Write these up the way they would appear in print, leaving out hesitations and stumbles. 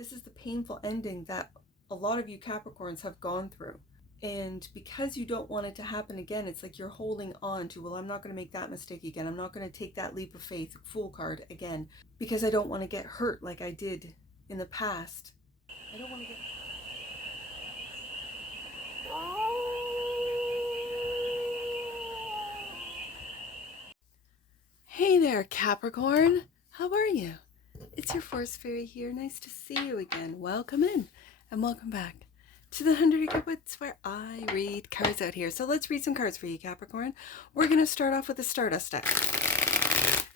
This is the painful ending that a lot of you Capricorns have gone through. And because you don't want it to happen again, it's like you're holding on to, well, I'm not going to make that mistake again. I'm not going to take that leap of faith, Fool card again, because I don't want to get hurt like I did in the past. I don't want to get... Hey there, Capricorn. How are you? It's your Force Fairy here. Nice to see you again. Welcome in and welcome back to the 100 Acre Woods, where I read cards out here. So let's read some cards for you, Capricorn. We're going to start off with the Stardust deck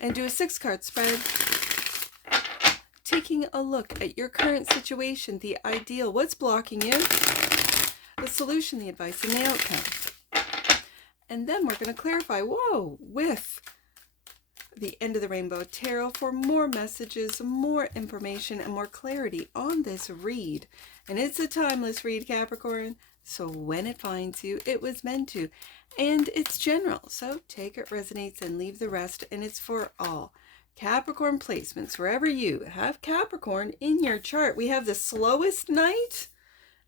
and do a 6-card spread, taking a look at your current situation, the ideal, what's blocking you, the solution, the advice, and the outcome. And then we're going to clarify, with the End of the Rainbow Tarot for more messages, more information, and more clarity on this read. And it's a timeless read, Capricorn, so when it finds you, it was meant to. And it's general, so take it resonates and leave the rest, and it's for all. Capricorn placements, wherever you have Capricorn in your chart, we have the slowest night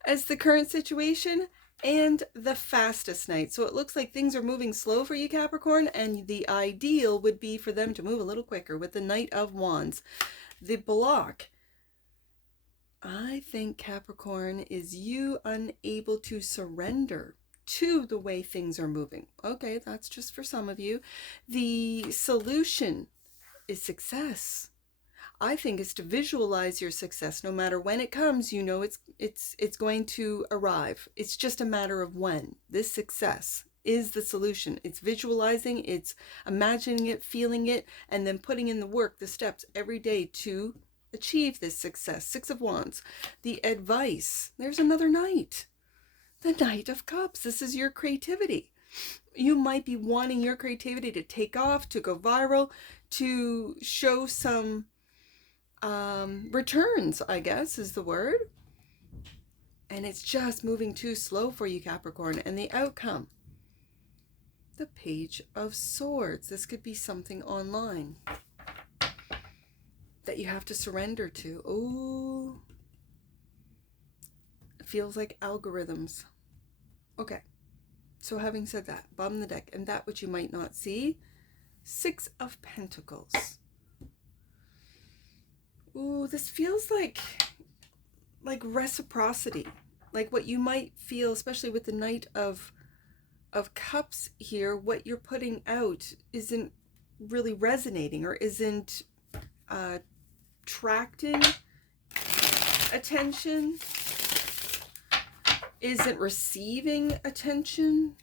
as the current situation and the fastest night. So it looks like things are moving slow for you, Capricorn, and the ideal would be for them to move a little quicker with the Knight of Wands. The block, I think, Capricorn, is you unable to surrender to the way things are moving. Okay, that's just for some of you. The solution is success. I think is to visualize your success. No matter when it comes, you know it's going to arrive. It's just a matter of when. This success is the solution. It's visualizing, it's imagining it, feeling it, and then putting in the work, the steps every day to achieve this success. 6 of Wands. The advice. There's another Knight. The Knight of Cups. This is your creativity. You might be wanting your creativity to take off, to go viral, to show some returns, I guess is the word, and it's just moving too slow for you, Capricorn. And the outcome, the Page of Swords. This could be something online that you have to surrender to. Oh, it feels like algorithms. Okay, so having said that, bottom of the deck, and that which you might not see, 6 of Pentacles. Ooh, this feels like reciprocity, like what you might feel, especially with the Knight of Cups here. What you're putting out isn't really resonating, or isn't attracting attention, isn't receiving attention.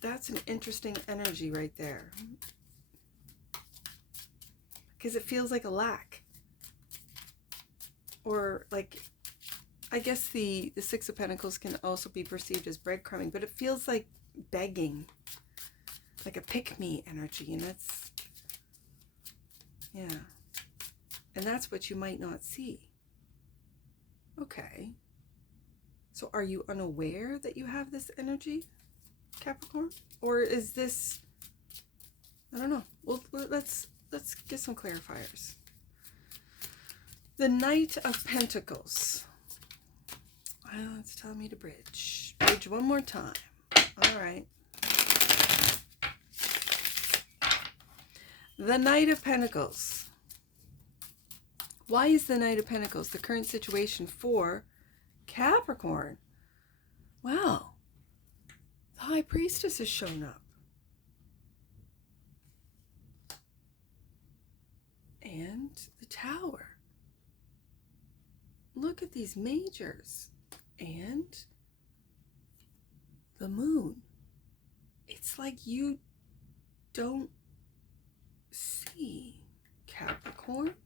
That's an interesting energy right there, because it feels like a lack, or like, I guess the 6 of Pentacles can also be perceived as breadcrumbing, but it feels like begging, like a pick-me energy, and that's, yeah, and that's what you might not see. Okay, so are you unaware that you have this energy, Capricorn? Or is this, I don't know. Well, let's get some clarifiers. The Knight of Pentacles. Well, it's telling me to bridge. Bridge one more time. All right. The Knight of Pentacles. Why is the Knight of Pentacles the current situation for Capricorn? Wow. The High Priestess has shown up. And the Tower. Look at these majors. And the Moon. It's like you don't see Capricorn.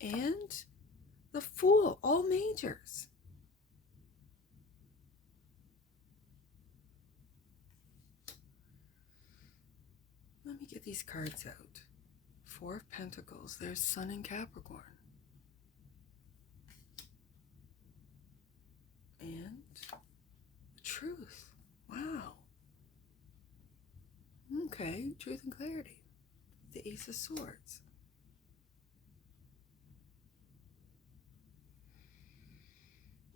And the Fool. All majors. Let me get these cards out. 4 of Pentacles. There's Sun in Capricorn. And the Truth. Wow. Okay, truth and clarity. the Ace of Swords.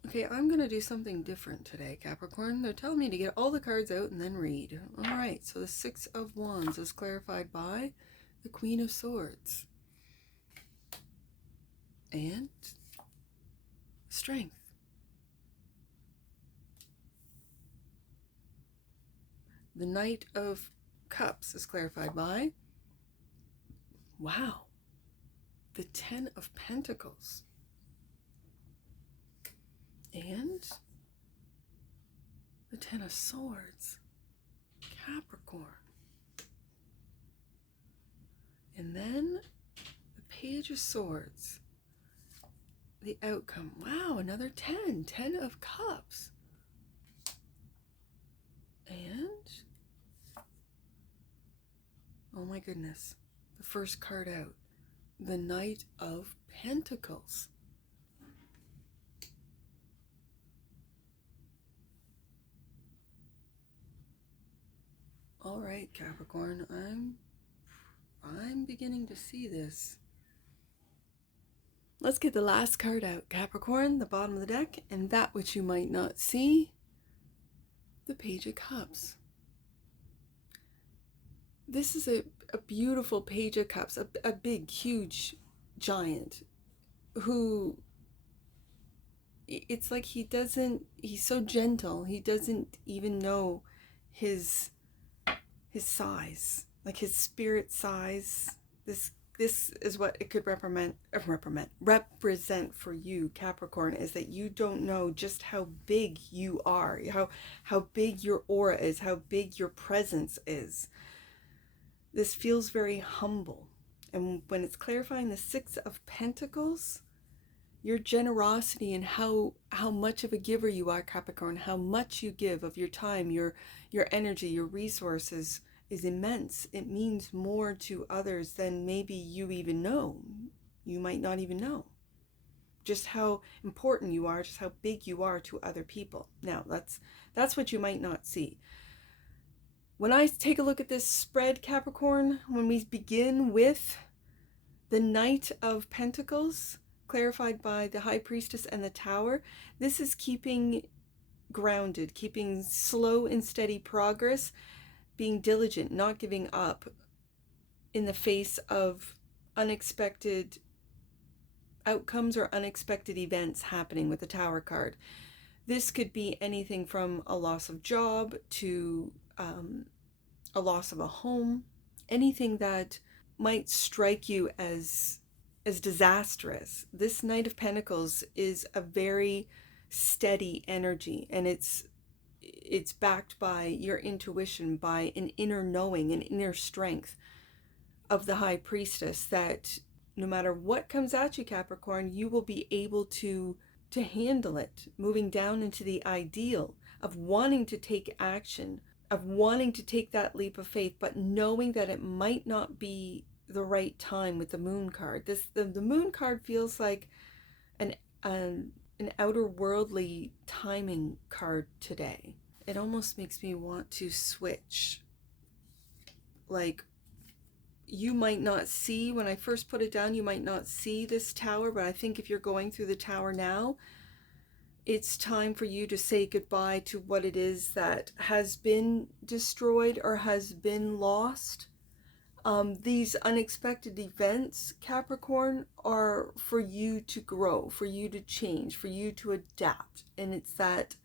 Okay, I'm going to do something different today, Capricorn. They're telling me to get all the cards out and then read. All right, so the Six of Wands is clarified by the Queen of Swords. And Strength. The Knight of Cups is clarified by, wow, the Ten of Pentacles. And the Ten of Swords, Capricorn. And then the Page of Swords, the outcome. Wow, another 10, 10 of Cups. And, oh my goodness, the first card out, the Knight of Pentacles. All right, Capricorn, I'm beginning to see this. Let's get the last card out, Capricorn, the bottom of the deck, and that which you might not see, the Page of Cups. This is a beautiful Page of Cups, a big, huge giant who, it's like he's so gentle, he doesn't even know his size, like his spirit size. This is what it could represent for you, Capricorn, is that you don't know just how big you are, how big your aura is, how big your presence is. This feels very humble. And when it's clarifying the Six of Pentacles, your generosity and how much of a giver you are, Capricorn, how much you give of your time, your energy, your resources is immense. It means more to others than maybe you even know. You might not even know just how important you are, just how big you are to other people. Now, that's what you might not see. When I take a look at this spread, Capricorn, when we begin with the Knight of Pentacles, clarified by the High Priestess and the Tower, this is keeping grounded, keeping slow and steady progress, being diligent, not giving up in the face of unexpected outcomes or unexpected events happening with the Tower card. This could be anything from a loss of job to a loss of a home, anything that might strike you as disastrous. This Knight of Pentacles is a very steady energy, and it's backed by your intuition, by an inner knowing, an inner strength of the High Priestess, that no matter what comes at you, Capricorn, you will be able to handle it, moving down into the ideal of wanting to take action, of wanting to take that leap of faith, but knowing that it might not be the right time with the Moon card. The Moon card feels like an outer worldly timing card today. It almost makes me want to switch. Like, you might not see, when I first put it down, you might not see this Tower, but I think if you're going through the Tower now, it's time for you to say goodbye to what it is that has been destroyed or has been lost. These unexpected events, Capricorn, are for you to grow, for you to change, for you to adapt. And it's that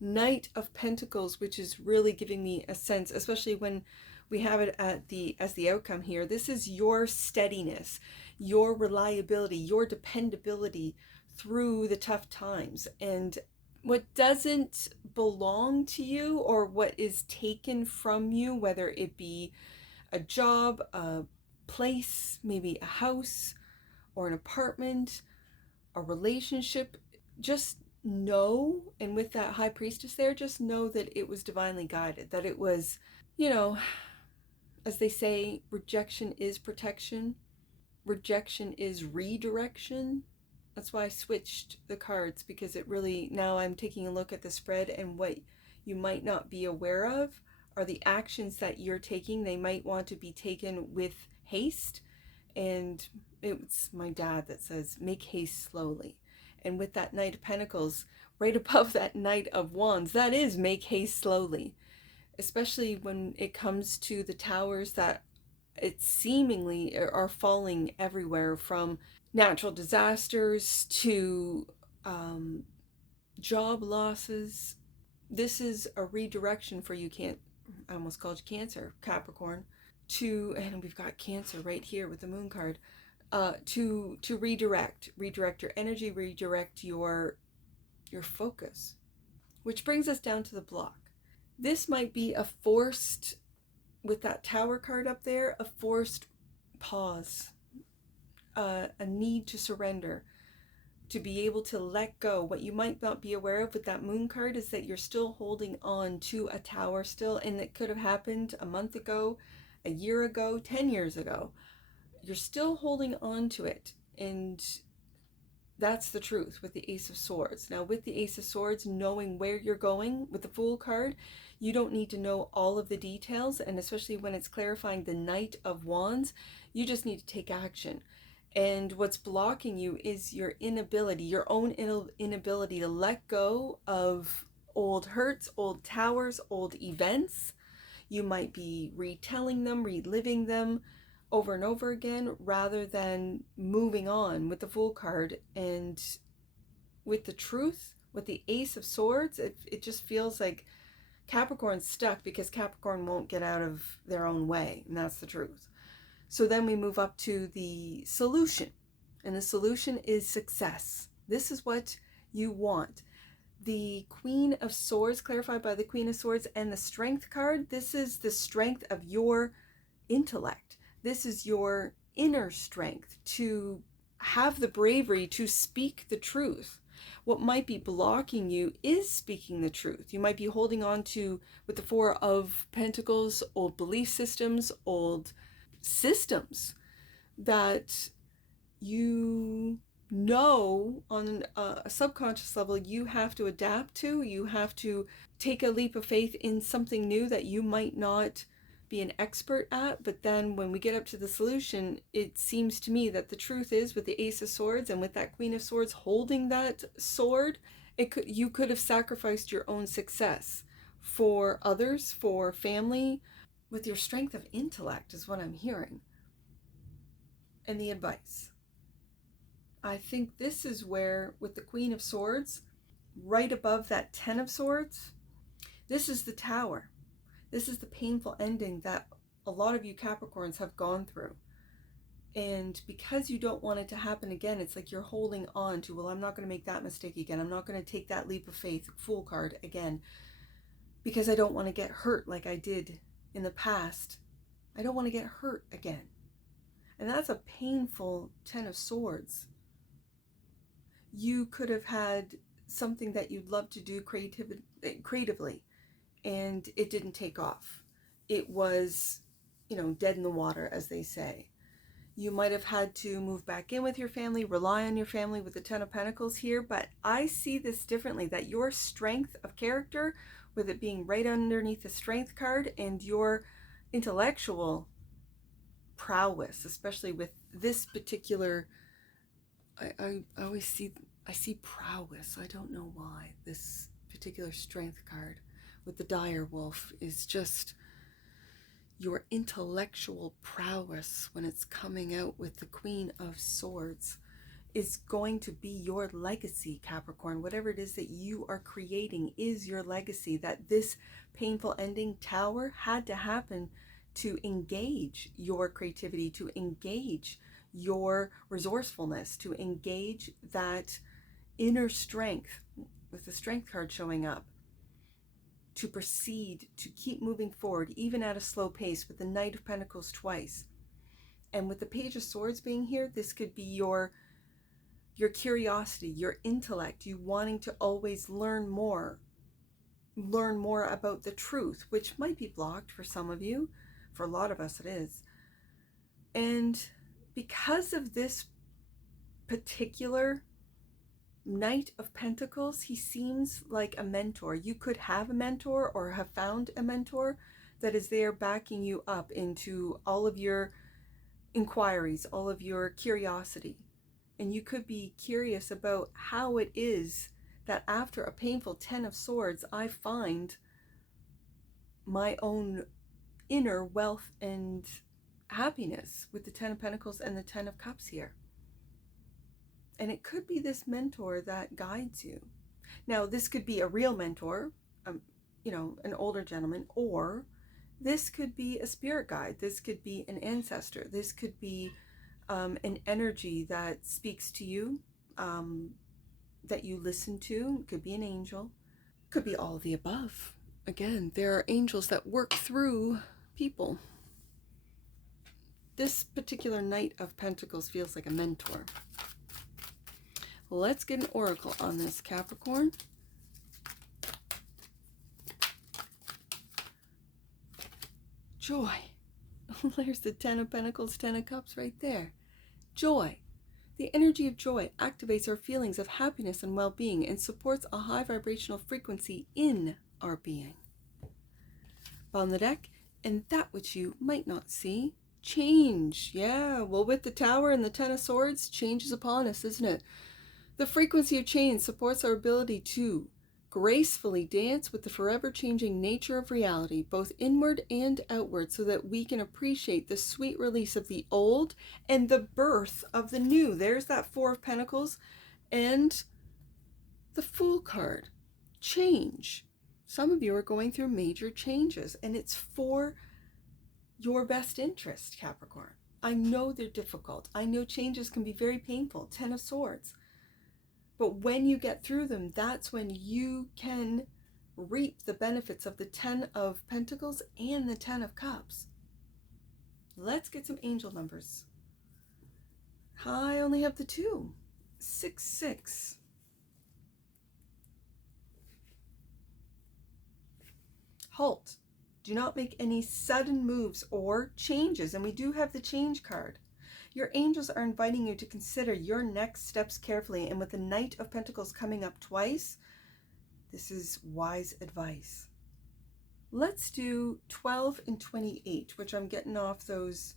Knight of Pentacles, which is really giving me a sense, especially when we have it as the outcome here. This is your steadiness, your reliability, your dependability through the tough times. And what doesn't belong to you, or what is taken from you, whether it be a job, a place, maybe a house or an apartment, a relationship, just know, and with that High Priestess there, just know that it was divinely guided, that it was, as they say, rejection is protection, rejection is redirection. That's why I switched the cards, because it really, now I'm taking a look at the spread, and what you might not be aware of are the actions that you're taking. They might want to be taken with haste. And it's my dad that says, make haste slowly. And with that Knight of Pentacles, right above that Knight of Wands, that is make haste slowly. Especially when it comes to the towers that it seemingly are falling everywhere, from natural disasters to job losses. This is a redirection for you. I almost called you Cancer, Capricorn. And we've got Cancer right here with the Moon card. To redirect your energy, redirect your focus. Which brings us down to the block. This might be a forced, with that Tower card up there, a forced pause, a need to surrender, to be able to let go. What you might not be aware of with that Moon card is that you're still holding on to a tower still, and it could have happened a month ago, a year ago, 10 years ago. You're still holding on to it, and that's the truth with the Ace of Swords. Now, with the Ace of Swords, knowing where you're going with the Fool card, you don't need to know all of the details, and especially when it's clarifying the Knight of Wands, you just need to take action. And what's blocking you is your inability, your own inability to let go of old hurts, old towers, old events. You might be retelling them, reliving them over and over again, rather than moving on with the Fool card. And with the Truth, with the Ace of Swords, it just feels like Capricorn's stuck because Capricorn won't get out of their own way, and that's the truth. So then we move up to the solution, and the solution is success. This is what you want. The Queen of Swords, clarified by the Queen of Swords, and the Strength card, this is the strength of your intellect. This is your inner strength to have the bravery to speak the truth. What might be blocking you is speaking the truth. You might be holding on to, with the Four of Pentacles, old belief systems, old systems that you know on a subconscious level you have to adapt to. You have to take a leap of faith in something new that you might not be an expert at. But then when we get up to the solution, it seems to me that the truth is, with the Ace of Swords and with that Queen of Swords holding that sword, you could have sacrificed your own success for others, for family, with your strength of intellect is what I'm hearing. And the advice. I think this is where, with the Queen of Swords, right above that Ten of Swords, this is the Tower. This is the painful ending that a lot of you Capricorns have gone through. And because you don't want it to happen again, it's like you're holding on to, well, I'm not going to make that mistake again. I'm not going to take that leap of faith, Fool card, again, because I don't want to get hurt like I did in the past. I don't want to get hurt again. And that's a painful Ten of Swords. You could have had something that you'd love to do creatively, and it didn't take off. It was, dead in the water, as they say. You might have had to move back in with your family, rely on your family with the Ten of Pentacles here, but I see this differently, that your strength of character, with it being right underneath the Strength card, and your intellectual prowess, especially with this particular, I always see prowess. I don't know why. This particular Strength card with the dire wolf is just your intellectual prowess when it's coming out with the Queen of Swords is going to be your legacy, Capricorn. Whatever it is that you are creating is your legacy. That this painful ending, Tower, had to happen to engage your creativity, to engage your resourcefulness, to engage that inner strength, with the Strength card showing up, to proceed, to keep moving forward, even at a slow pace, with the Knight of Pentacles twice. And with the Page of Swords being here, this could be your curiosity, your intellect, you wanting to always learn more about the truth, which might be blocked for some of you. For a lot of us it is. And because of this particular Knight of Pentacles, he seems like a mentor. You could have a mentor or have found a mentor that is there backing you up into all of your inquiries, all of your curiosity. And you could be curious about how it is that after a painful 10 of Swords, I find my own inner wealth and happiness with the 10 of Pentacles and the 10 of Cups here. And it could be this mentor that guides you. Now, this could be a real mentor, you know, an older gentleman, or this could be a spirit guide. This could be an ancestor. This could be an energy that speaks to you, that you listen to. It could be an angel. It could be all of the above. Again, there are angels that work through people. This particular Knight of Pentacles feels like a mentor. Let's get an oracle on this, Capricorn. Joy. There's the 10 of Pentacles, 10 of Cups right there. Joy. The energy of joy activates our feelings of happiness and well-being and supports a high vibrational frequency in our being. On the deck, and that which you might not see, change. Yeah, well, with the Tower and the 10 of Swords, change is upon us, isn't it? The frequency of change supports our ability to gracefully dance with the forever changing nature of reality, both inward and outward, so that we can appreciate the sweet release of the old and the birth of the new. There's that 4 of Pentacles and the Fool card. Change. Some of you are going through major changes, and it's for your best interest, Capricorn. I know they're difficult. I know changes can be very painful. 10 of Swords. But when you get through them, that's when you can reap the benefits of the 10 of Pentacles and the 10 of Cups. Let's get some angel numbers. I only have the 2. 6, 6. Halt. Do not make any sudden moves or changes. And we do have the change card. Your angels are inviting you to consider your next steps carefully. And with the Knight of Pentacles coming up twice, this is wise advice. Let's do 12 and 28, which I'm getting off those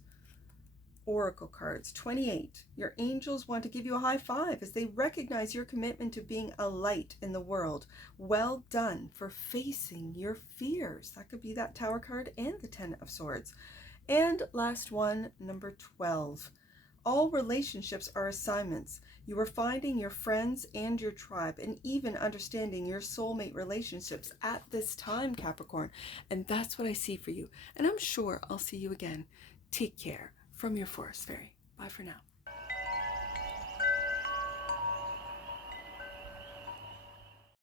oracle cards. 28. Your angels want to give you a high five as they recognize your commitment to being a light in the world. Well done for facing your fears. That could be that Tower card and the 10 of Swords. And last one, number 12. All relationships are assignments. You are finding your friends and your tribe, and even understanding your soulmate relationships at this time, Capricorn. And that's what I see for you. And I'm sure I'll see you again. Take care. From your Forest Fairy. Bye for now.